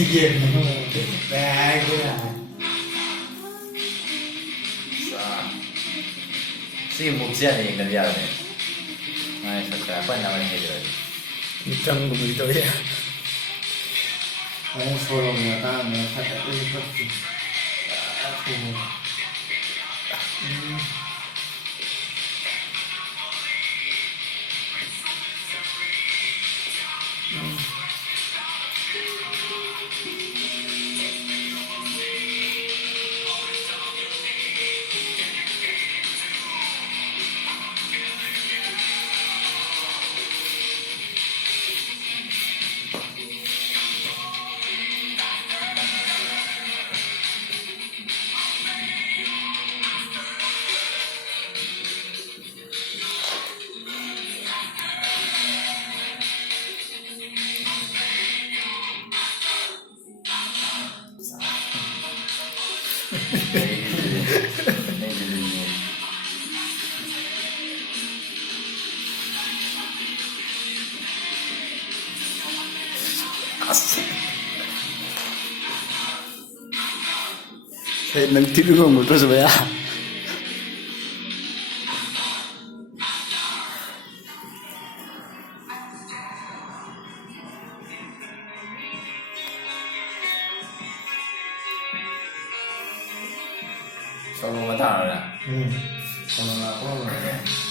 Sige, bagus. Sì, Muziani italiane. Ma è stata poi andiamo in migliore. Diciamo subito via. Kamu solo mengatakan kata itu seperti aku. Nagtiro mo to sa baya. Solo matare. Sono una prova.